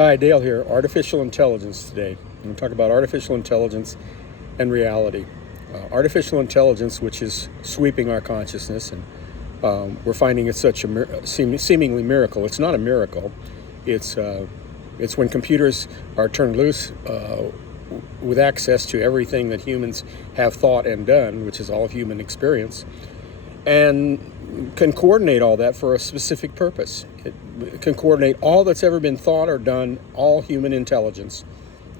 Hi, Dale here. Artificial intelligence today. I'm going to talk about artificial intelligence and reality. Artificial intelligence, which is sweeping our consciousness, and we're finding it such a seemingly miracle. It's not a miracle. It's when computers are turned loose with access to everything that humans have thought and done, which is all human experience, and can coordinate all that for a specific purpose. It can coordinate all that's ever been thought or done, all human intelligence,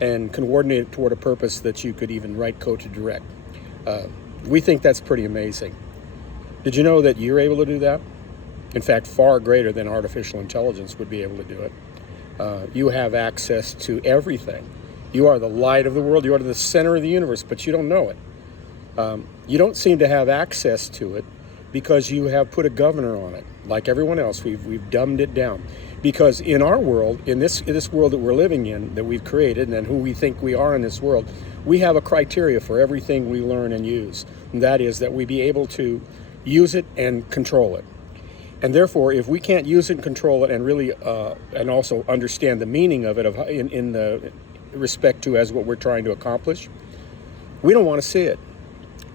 and can coordinate it toward a purpose that you could even write code to direct. We think that's pretty amazing. Did you know that you're able to do that? In fact, far greater than artificial intelligence would be able to do it. You have access to everything. You are the light of the world. You are the center of the universe, but you don't know it. You don't seem to have access to it because you have put a governor on it. Like everyone else, we've dumbed it down. Because in our world, in this world that we're living in, that we've created, and who we think we are in this world, we have a criteria for everything we learn and use. And that is that we be able to use it and control it. And therefore, if we can't use it and control it and really, and also understand the meaning of it in the respect to as what we're trying to accomplish, we don't want to see it.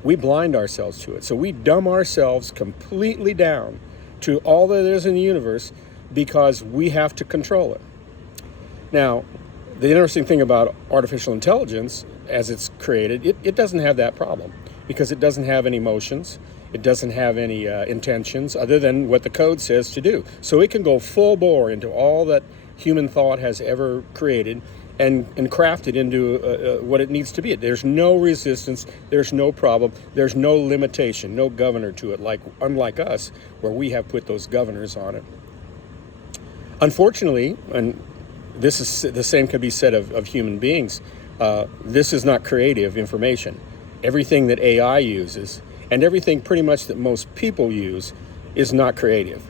We blind ourselves to it. So we dumb ourselves completely down to all that is in the universe because we have to control it. Now, the interesting thing about artificial intelligence, as it's created, it doesn't have that problem because it doesn't have any emotions. It doesn't have any intentions other than what the code says to do. So it can go full bore into all that human thought has ever created and craft it into what it needs to be. There's no resistance, there's no problem, there's no limitation, no governor to it, unlike us, where we have put those governors on it. Unfortunately, and this is the same can be said of human beings, this is not creative information. Everything that AI uses and everything pretty much that most people use is not creative.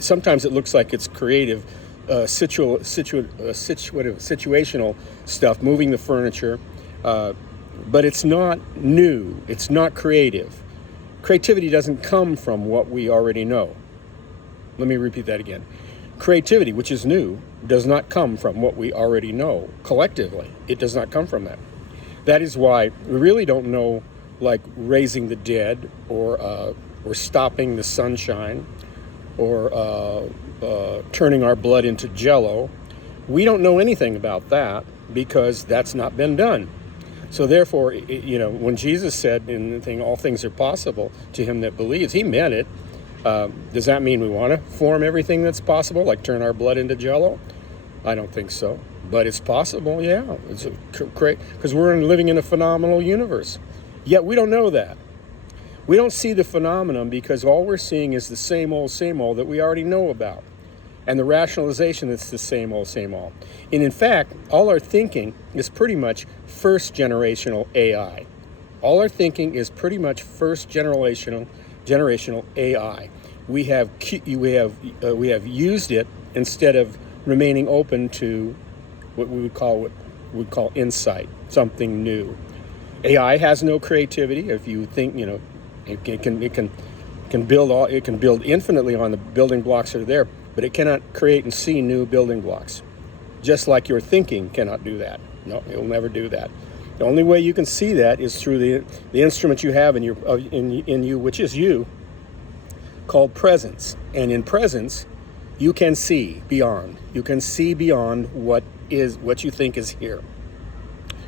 Sometimes it looks like it's creative, situational stuff, moving the furniture, but it's not new. It's not creative. Creativity doesn't come from what we already know. Let me repeat that again. Creativity, which is new, does not come from what we already know. Collectively, it does not come from that. That is why we really don't know, like raising the dead or stopping the sunshine or turning our blood into jello. We don't know anything about that because that's not been done. So therefore, when Jesus said in the thing, all things are possible to him that believes, he meant it. Does that mean we want to form everything that's possible, like turn our blood into jello? I don't think so. But it's possible, yeah. It's great, because we're living in a phenomenal universe. Yet we don't know that. We don't see the phenomenon because all we're seeing is the same old that we already know about. And the rationalization that's the same old. And in fact, all our thinking is pretty much first generational AI. All our thinking is pretty much first generational AI. We have used it instead of remaining open to what we would call insight, something new. AI has no creativity. If you think, it can build infinitely on the building blocks that are there, but it cannot create and see new building blocks. Just like your thinking cannot do that. No, it will never do that. The only way you can see that is through the instrument you have in you, which is you, called presence. And in presence, you can see beyond. You can see beyond what you think is here.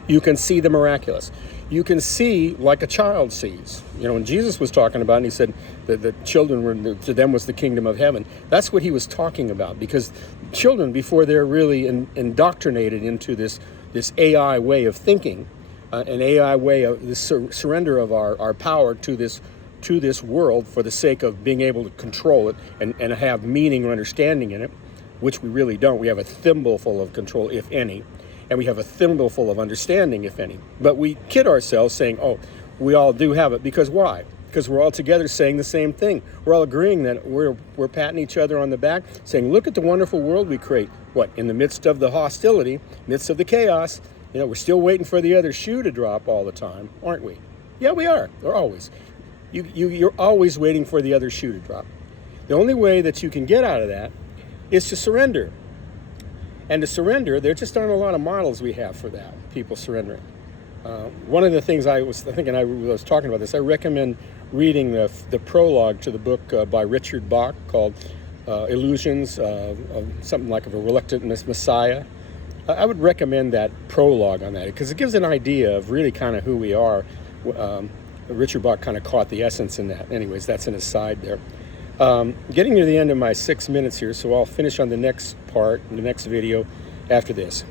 You can see the miraculous. You can see like a child sees. When Jesus was talking about, and he said that the children to them was the kingdom of heaven. That's what he was talking about, because children, before they're really indoctrinated into this AI way of thinking, an AI way of the surrender of our power to this world for the sake of being able to control it and have meaning or understanding in it, which we really don't. We have a thimbleful of control, if any. And we have a thimbleful of understanding, if any. But we kid ourselves saying, oh, we all do have it. Because why? Because we're all together saying the same thing. We're all agreeing that we're patting each other on the back, saying, look at the wonderful world we create. What? In the midst of the hostility, midst of the chaos, we're still waiting for the other shoe to drop all the time, aren't we? Yeah, we are. We're always. You're always waiting for the other shoe to drop. The only way that you can get out of that is to surrender. And to surrender, there just aren't a lot of models we have for that, people surrendering. One of the things I was thinking, I was talking about this, I recommend reading the prologue to the book by Richard Bach called Illusions, something like of a Reluctant Messiah. I would recommend that prologue on that because it gives an idea of really kind of who we are. Richard Bach kind of caught the essence in that. Anyways, that's an aside there. Getting to the end of my 6 minutes here, so I'll finish on the next part, the next video after this.